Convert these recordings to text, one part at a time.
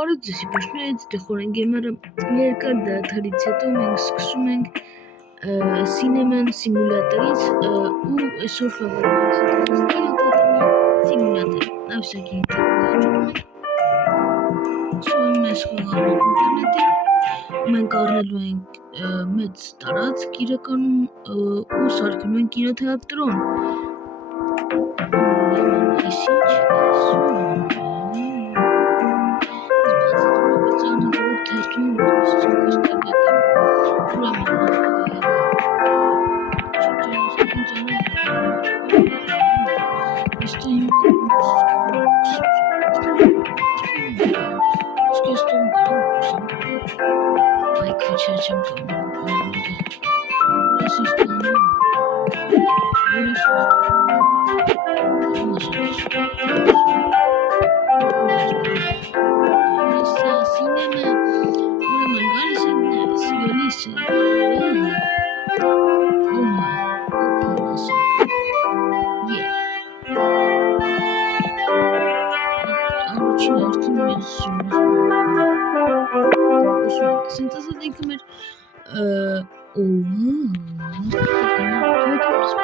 Բարև ձեզ, իպաշնայից դեխորեն գեմերը երկար դաթարից հետո մենք սկսում ենք սինեմեն սիմուլյատորից ու այսօր խաղալուց սիմուլյատոր նա վսակի ինտերնետի սույմ ես խաղալուց ինտերնետի մենք առնելու ենք մեծ տարածք իրականում ու սարքնում ենք կինոթեատրոն այսինչ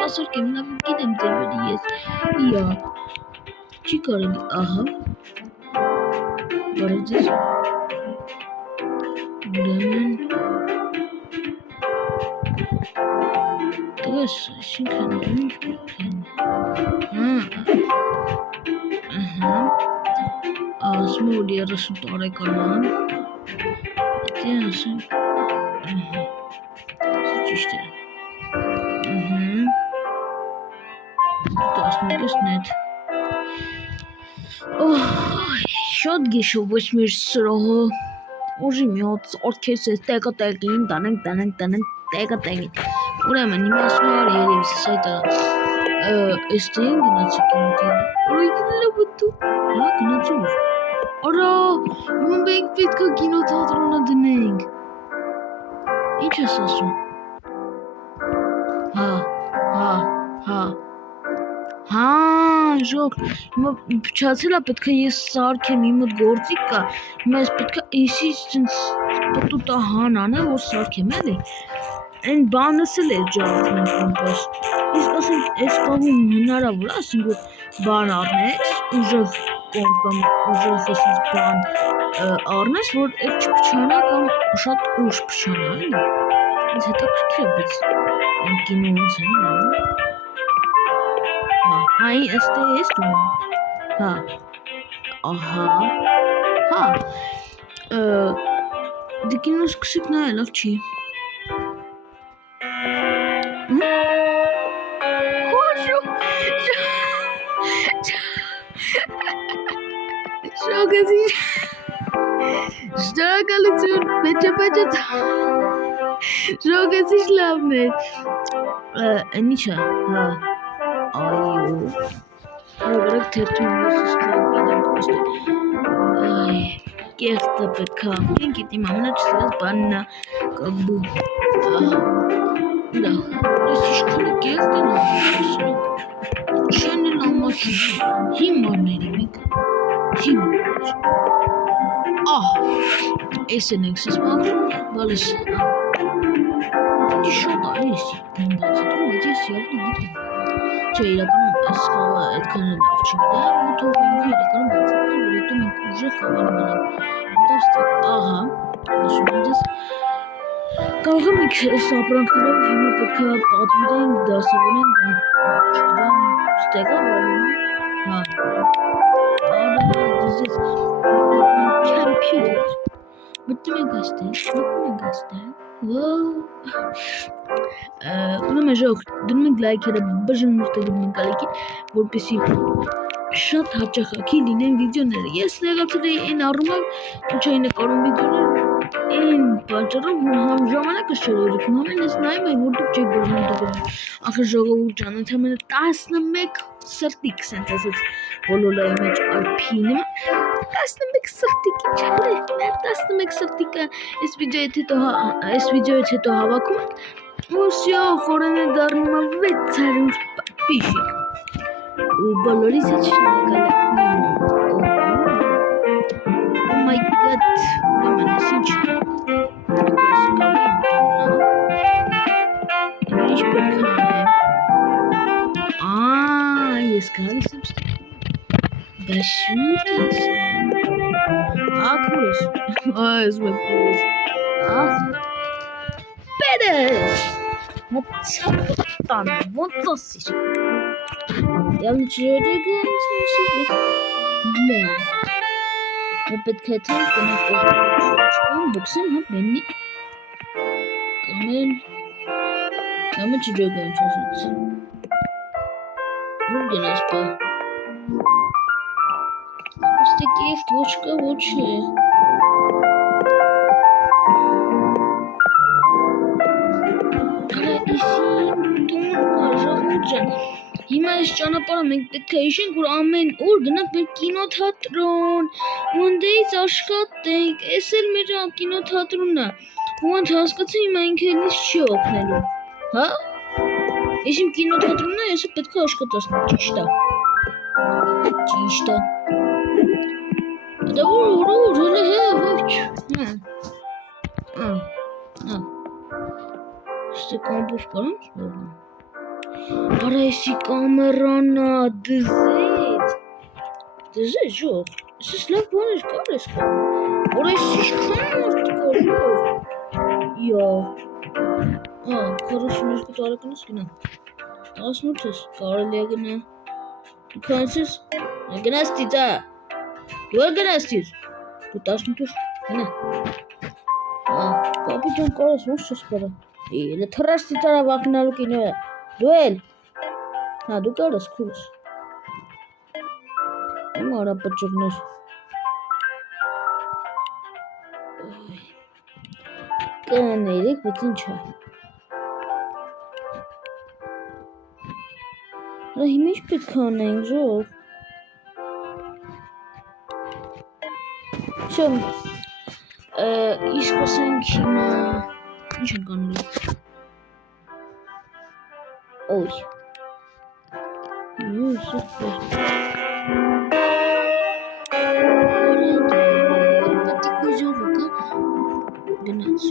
Սպասարկեմ, նավ գիտեմ ձևերի ես, իա, չի կարելի, ահա, բարև ձեզ, ուրեմն, տղես, այսինքն, ինչ պետք են, ասում որ 30 տարեկան, եթե ասենք, սա ճիշտ է, 11 net. Շատ գիշով ոչ մեր սրահը ուժի միոց որդքերս ես տեկին տանենք տեկին ուրեմն իմ ասում որ երևիս ես այդ էստի են գնացի կինոթեատրոն օրիգինալը բտու հա գնացու արա հիմա մենք պետք է կինոթեատրոնը դնենք ինչ ես ասում ժող, հիմա փչացել է պետք է ես սարքեմ իմ մոտ գործիք կա, հիմա ես պետք է էսի պտուտա հան անեմ, որ սարքեմ էլի, այն բանս էլ էր ջարդում կամպես, իսկ ասենք ես կաղում հնարավոր ասենք որ բան առնես, ուժեղ ասենց բան առնես, որ այդ չպչանա կամ շատ ուժ պչանա, էլի, ինձ հետաքրքիր է, բայց այն կինո ոնց են, Ai, este este ha. Aha. Ha. De que não esqueci que não é love Joga assim. Joga ali tu, beça. Joga assim slavne. Anisha. Ha. Ayuu. Bırak tertemiz gidem işte. Ay, geldi peka. Ben gittim ama çiziyoruz bana kabu. Da. Nasıl şöyle geldi ne yapıyorsun? Şimdi namazı. Kim var ne demek? Kim var? Eseneksiz bak. Balış. Dışarıda eski. Ben batırdım ve cesiyerli gittim. Իրականում այս խաղը այդքան էլ լավ չգիտեմ, ու թող ինքը իրականում բացատրի, որ հետո մենք ուժեղ խաղալ իմանանք։ Դաստակ, ահա, նշում եմ ձեզ։ Կարող եմ եք այս ապրանքներով հիմա պետք է պատվիրենք, դասավորենք, չգիտեմ, ստեկա բալում, հա։ Արա, դեզես, computer, մտնում ենք այստեղ, ուրեմն ժող դնում ենք լայքերը բժն ուստեղում ենք ալիքին որպեսի շատ հաճախակի լինեն վիդեոները ես նեղացել էի այն առումով ինչ էի նկարում վիդեոներ այն պատճառով որ համ ժամանակը չէր օրիքում համեն ես նայում եմ որ դուք չեք բժնում դուք ախր ժողովուրդ ջան ընդհանրապես 11 սրտիկ սենց ասած բոլորայի մեջ արփինը 11 սրտիկ ինչ է մեր 11 սրտիկը այս վիդեոից հետո հավաքում ենք Մուսյո խորենը դառնում է 600 պիշիկ ու բոլորից հետ շնորհակալ եմ my god, ուրեմն ես ինչ ինչ պետք է անեմ։ Ես գալիս եմ բաշուտ ես։ Ակուրս։ Այս մեկուս։ Պերես։ Հացապտան, ոնց ասիր։ Դյալ ջերեգը ինձ ասիր։ Լա։ Պետք է թե կնակ բոքսեն հա բենի։ Կամեն ջերեգը ինձ ասից։ Ուր գնաս բա։ Ստեքի էվտ ոչ կա ոչ է։ Արա իսին տուն արժաղուտ ճան։ Հիմա ես ճանապարհը մենք պետք է հիշենք, որ ամեն օր գնանք մեր կինոթատրոն, ունդեից աշխատենք, էս էլ մեր կինոթատրոնն է։ Ոնց հասկացա հիմա ինքը ինձ չի օգնելու։ Հա? Ես իմ կինոթատրոնն է, ես պետք է աշխատացնեմ, ճիշտ է։ Ճիշտ է։ Դա ուր, հələ ոչ։ Ստե կամպուշ կարանք բավն։ Արա եսի կամերանա դզեց ժող, ես լավ բաներ կար ես կա, որ ես իշքան մարդ կար ժող, յա, 42 տարեկան ես գնա, 18 ես, կարելի է գնա, դու քանից ես, գնաստից ա, դու էլ գնաստից, դու 18 ես, գնա, պապի ճան կարաս ոնց չես պարա, elə թրաշտից արա վակնալու կինո է, դու էլ, հա դու կարաս քուրս, իմ արա պճուրներ, կաներեք, բայց ինչ է, հիմա ինչ պետք է անենք ժող, շո, իսկ ասենք հիմա, ինչ ենք անելու, օй, սուպեր, պատիկու ժողը կա, գնաց,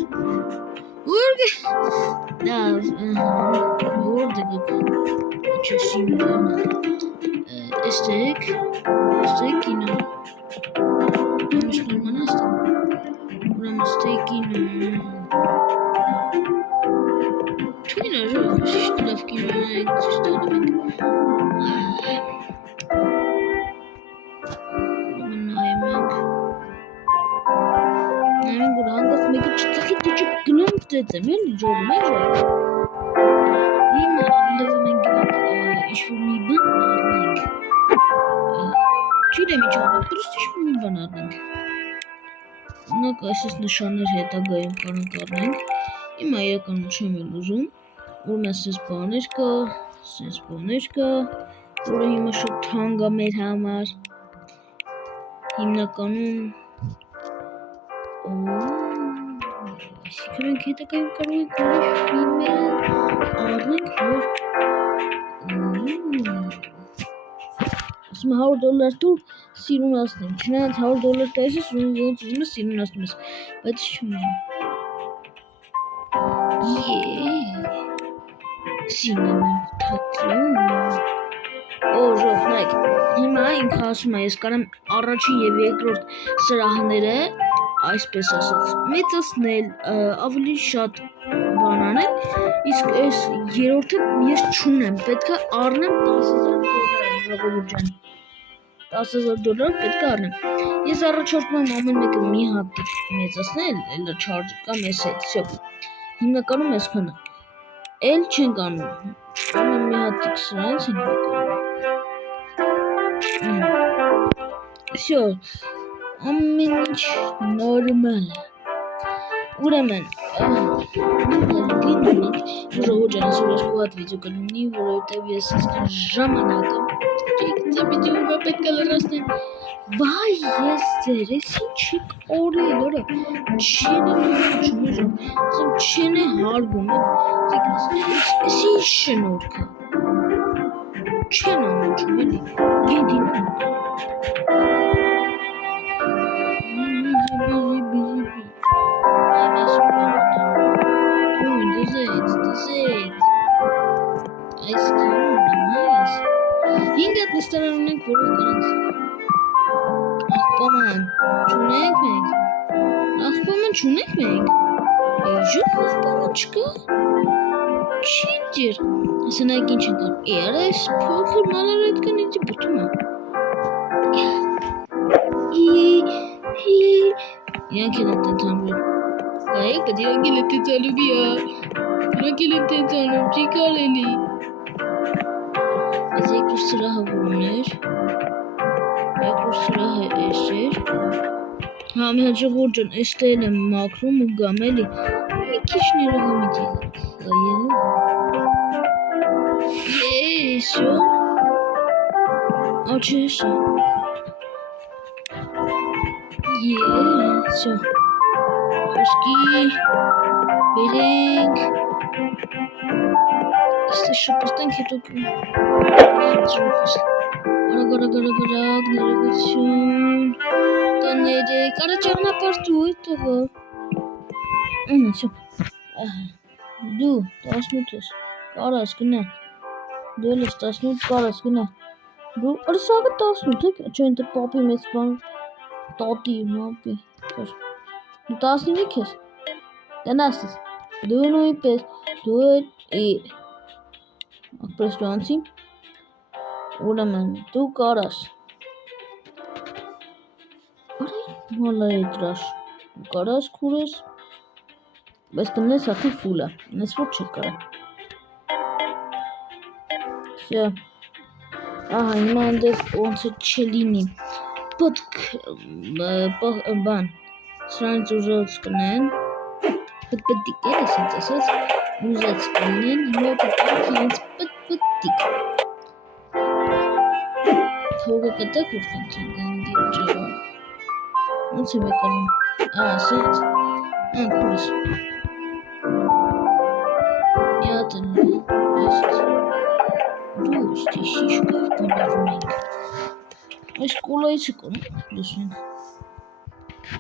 որ դգակ, չասին բանը, էստեք կինո, ուրեմս նորման աստան, ուրեմ էստեք կինո, չույնա ժող, շիշտ լավ կինո նայեք, չստանում ենք, ուրեմն նայեմ ենք, որ հանգավ մեկը չծխի տիճը գնանք ծեցեմ, էլի ժողում է ժող, հիմա լավ մենք գնանք ինչ-որ մի բան առնենք, չիրեմ ինչ առնենք, պրուստ ինչ-որ մի բան առնենք, նակ այսպես նշաններ հետագայում կարանք առնենք, հիմա իրականում չեմ էլ ուզում, որ մեզ սենց բաներ կա, որը հիմա շոտ թանկ է մեր համար, հիմնականում, այսիքն մենք հետագայում կարող ենք որոշ ֆիլմեր առնենք, որ ասում $100 տուր սիրունացնեմ, չնայած $100 տայս ես ոնց ուզում ես սիրունացնում ես, բայց չում ուզում, սինեմա թատրոն, ժող նայք, հիմա ինքը ասում է, ես կարամ առաջին և երկրորդ սրահները, այսպես ասած, մեծացնել, ավելի շատ բան անել, իսկ այս երորդը ես չունեմ, պետք է առնեմ $10,000, ժողովուրդ ջան, $10,000 պետք է առնեմ, ես առաջարկում եմ ամեն մեկը մի հատ մեծացնել, էլա չարժ կամ ես հետ, հիմնականում այսքանը, էլ չենք անում, ամեն մի հատիկ սրանից ենք եկանում, ամեն ինչ նորմալ է, ուրեմն, գնում ենք, ժողովուրդ ջան, այսօր երկու հատ վիդեո կլինի, որովհետև ես այսքան ժամանակը չգիտեմ վիդեոյը պետք է լրացնեմ, վայ ես ձեր, ես ինչ եք օրել, օրա, չեն է նոչում, չեն է հարգում, ես ինչ շնորք է, չեն անոչում, էլի, գեդին չունենք մենք։ Աղբաման չունենք մենք։ Էժով աղբաման չկա։ Չիջեր։ Ասանայք ինչ ենք անում։ Արա այս փոքր մանարը այդքան ինձի բթում է։ Իրանք են տենցանում։ Այ կդիրանք են տենցանում իա։ Իրանք են տենցանում, չի կարելի։ Այս երկրորդ սրահը որն էր։ Երկրորդ սրահը էս էր։ Հա մի հաջողորդ ջան, էստեղ եմ մաքրում ու գամ էլի։ Մի քիչ ներողամիտ եղեք։ Էսո։ Աչի էսո։ Yes. Խոսքի բերենք Ստե շպրտենք հետո արագ ներողություն տաներեք արա ճանապարհու այդտեղը դու 18 ես կարաս գնա դու ես 18 կարաս գնա դու արսակը 18 չէ ընդ պապի մեծ բան Տատի, մապի, դու 15 ես, տնասես, դու նույնպես, դու ակպես դու անցի, ուրեմն դու կարաս, արի մալա է դրաշ, դու կարաս կուրես, բայց կնես ակի ֆուլա, նես որ չեք կարա, շա, ահա հիմա անդև ոնց է չելինի, Պետք բան սրանից ուզած կնեն պտպտիկ է ասենց ասած ուզած կնեն հիմա պետք է իրենց պտպտիկ թողը կտակ որ խնդրեն գանգի ջրը ոնց եմ եկանում ասած քուրս յատն ասած դու ստի շիշկա բանարում ենք Այս կոլայից է կոնում, լուսին։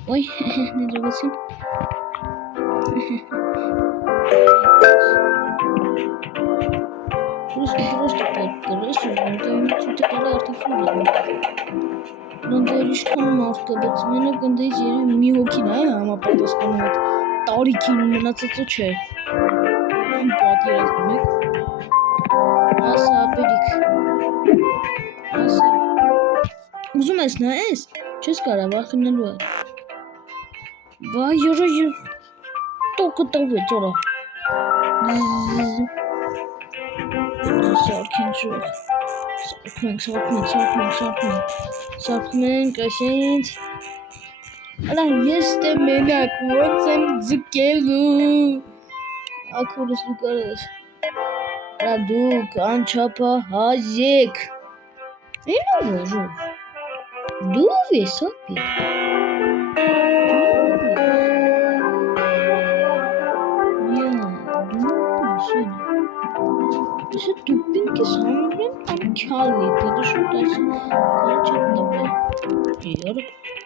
Ոյ, ներողություն։ Просто подкրես, որտեղ կալի արտիֆուլ է։ Նոնդեր իշքան մարդ կա, բայց մենակ ընդեից երևի մի հոգին է համապատասխանում այդ տարիքին մնացածը չէ։ Պատերազմ եք։ Ասա, բերիք։ Ասա։ Ուզում ես նայես, չես կարա վախենալու է։ Բա յորա տոկը տավեց որա։ Սարքենք ժող։ Սարքենք, ասենց։ Ալա ես դե մենակ, ոնց եմ ձգելու։ Ակորս դու կարես։ Ալա դուք անչափահաս եք։ Էնով է ժող։ Դու ես ապի։ Ես դուպինք ես համուրեմ անքյալի, դերը շուտ ասում, կարա չեմ նվել։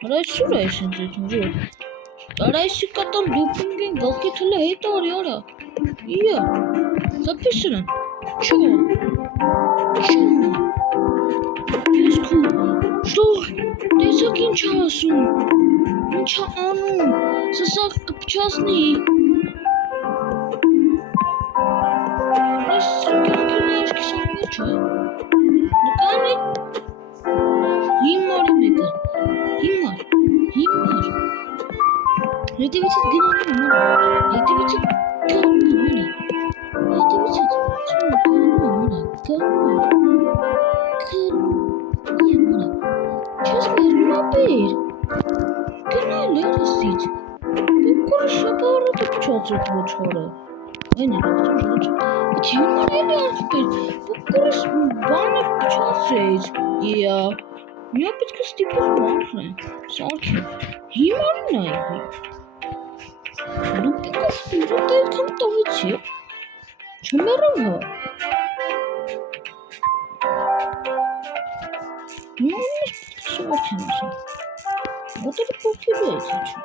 Արա այս սուր է ես ընձ էթում ժող։ Արա այսի կատամ դուպինք են գալքի թլը հետ արի արա։ Իա, զապի սրան, չո։ Ես քու, ժող, տեսակ ինչ ասում, ինչ անում, սասակ կպչասնի։ Այս սրկյանքին էշքի սամիա չէ, նկան է, հիմար եմ եկը, հիմար, հետևիցդ գնանում մորա, հետևիցդ գանում մորա, հետևիցդ Չես մերնում ապեր, գնել էր ասից, բուկորը շապարոտ է պչացրդ ոչարը, այն էր աղցում ժոչ, այդ հիմար էլի աղբեր, բուկորս բանը պչացրեց, իա, միա պետք է ստիպոս մարխ է, սարք է, հիմարին այգի, դու պիկով պիրոտ է այդքան տավեցի, չմերով հա, հիմա ունես պետք է սվարդ են ասում, ոտերը պոքելու է թե չէ,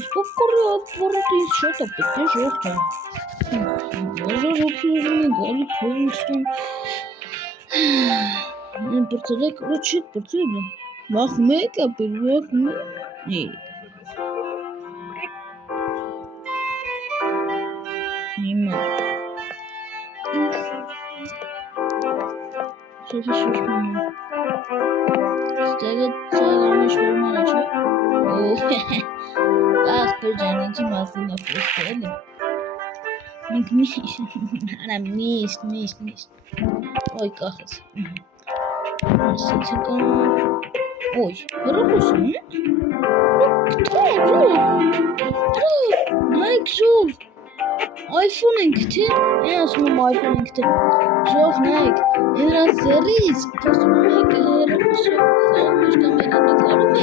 Ես պոքորը ապվարոտը ես շատ է պետք է ժողտ է, Բազար հոգի ուզում է գալի փողնստում, Բրծրեք, ոչ բրծրեք։ Վախ մեկ է, վախ մեկ։ Հիմա։ Սոֆի շուշմանը։ Ստեղը ծաղարմի շորմանը չէ։ Ախ, բրջան, ինչի մասին է խոսքը, էլի։ Մենք միշտ։ Ոյ, կախեց։ Ասացի կամ։ Ոյ, հրախոսում, նայք ժով, iPhone ենք թե, ասում եմ iPhone ենք թե, ժով նայք, հենրած ձերից, կասում եմ եք հրախոսով կամերան նկարում է,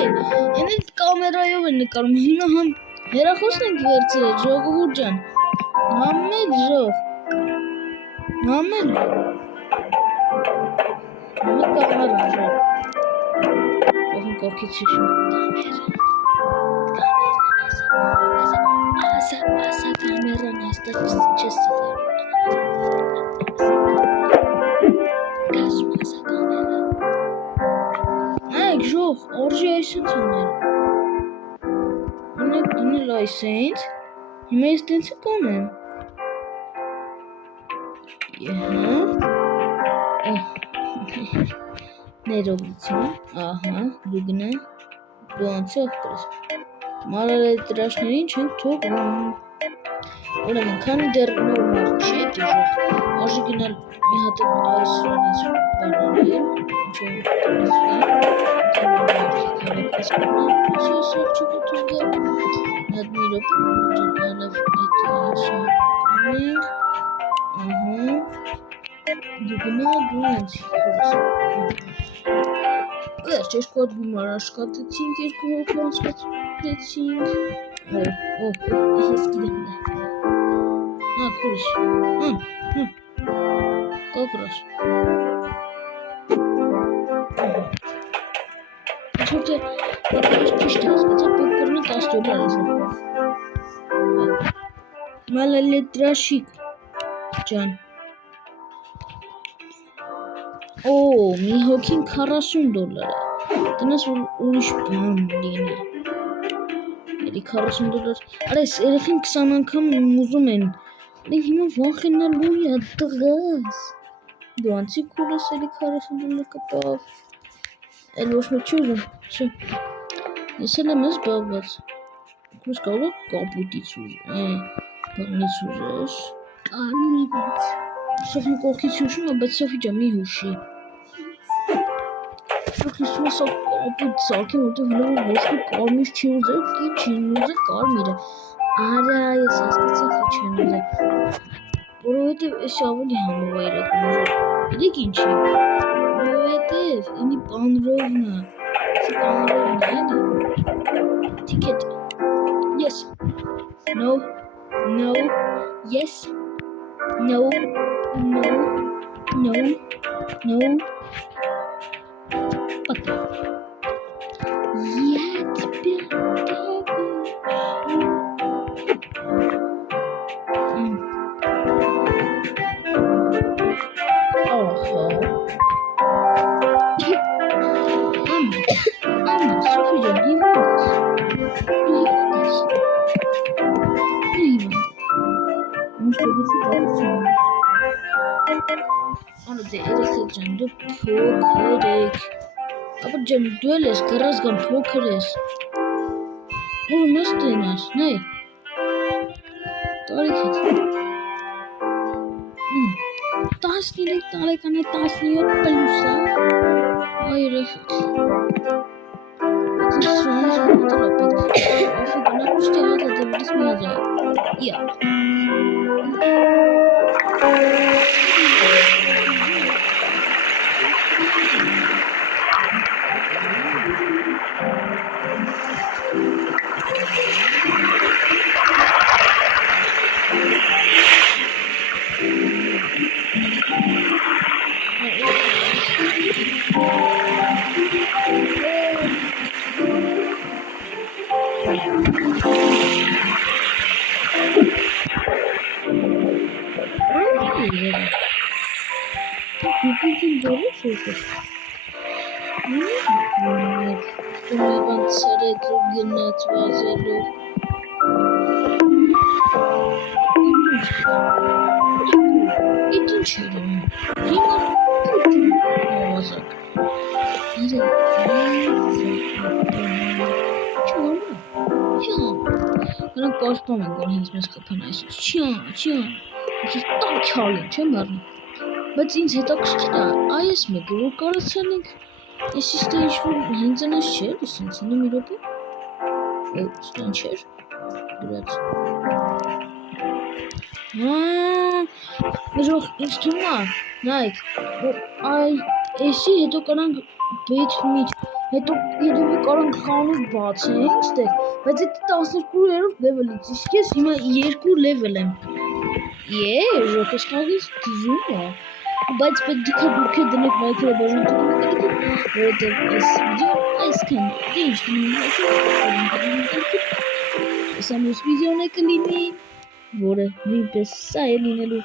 են էլ կամերայով են նկարում, հիմա համ հերախոսն ենք վերցրել, ժողովուրդ ջան, համել ժով, համել կամերան ժով, կողին կողքից շիշում, ասա կամերան աստա չես սխալում, կասում ասա կամերան, այք ժող, արժի այսենց անել, անել այսենց, հիմա ես տենց կանեմ, ներողություն, ահա, դու գնա, դու անցող կրես, մանրալետրաշներին չենք թողում, ուրեմն քանի դեռ նոր մարդ չի դժող, արժի գնալ մի հատ այս սրանից բանանել, ինչու Վերջ, երկու հատ գումար աշխատեցինք, երկու հոգու անցկացրեցինք, ես գիտեմ դա, քուրիշ, կոկրոշ, ինչ-որ թե պատրաշ ճիշտ հասկացա, պոկրնը 10 դոլար ուժով, մալալետրաշիկ ջան, մի հոգին 40 դոլար է, տնես որ ուրիշ բան լինի, էլի 40 դոլար, արես երեխին 20 անգամ ուզում են, հիմա վախենալու է տղաս, դու անցի քուրս էլի 40 դոլար կպավ, էլ ոչ մեկ չի ուզում, չէ, ես էլ եմ ես բաղված, քուրս կարող է կապուտից բաղնից ուզես, կարմիրից, Սոֆին կողքից հուշում է, բայց Սոֆի ջան մի հուշի, Սոքրիստում է սա կապուտ սարքեմ, որտև հլով ոչ մի կարմիր չի ուզել, չի ուզել կարմիրը, արա ես հասկացա խի չեն ուզել, որովհետև ես ավելի համով է իրակում ուժել, իրեք ինչի, որովհետև ինի պանրովն է, ticket, yes, no, yes, no, пока. Я тебя Анна, София, не волнуйся. Ну что, вы Ana de erkek canlı pokerek. Ama canım dueles karazgan pokeres. Oğlum nasıl dener? Ne? Hareket. Tasniyle tarekane tasniyor pelusa. Hayır erkek. Bakın sıranız bu tarafa. Afiyetler işte hazırlayabiliriz mi yazar? Ya. Görüyor musunuz? դաշտում եղան ցրեց ու գնաց վազելով։ Իդ ինչ էր հիմա ավազակ։ Նրանք պաշտպանում են, որ հենց մեզ խփան այսպես։ Չիա, ես տակ չալ եմ, չեմ առնում։ Բայց ինձ հետաքրքիր է, այս մեկը որ կարացանենք, ես իստե ինչ-որ հենց այնպես չէր, ասենց մի րոպե։ Ստան չէր։ Գրած։ Մերող ինձ թվում է, նայեք, որ այսի հետո կարանք բեթմիտ, հետո երևի կարանք խանութ բացենք ստեղ, բայց այդ 12-րդ լևելից, իսկ ես հիմա 2 լևել եմ։ Ռոքես խաղից դիզում է, բայց պետք է դուք դնեք մայքրո բաժանորդի կալիքի, որովհետև այս վիդեոն այսքան է, ինչ այս ամուս վիդեոն է կլինի, որը նույնպես սա է լինելու։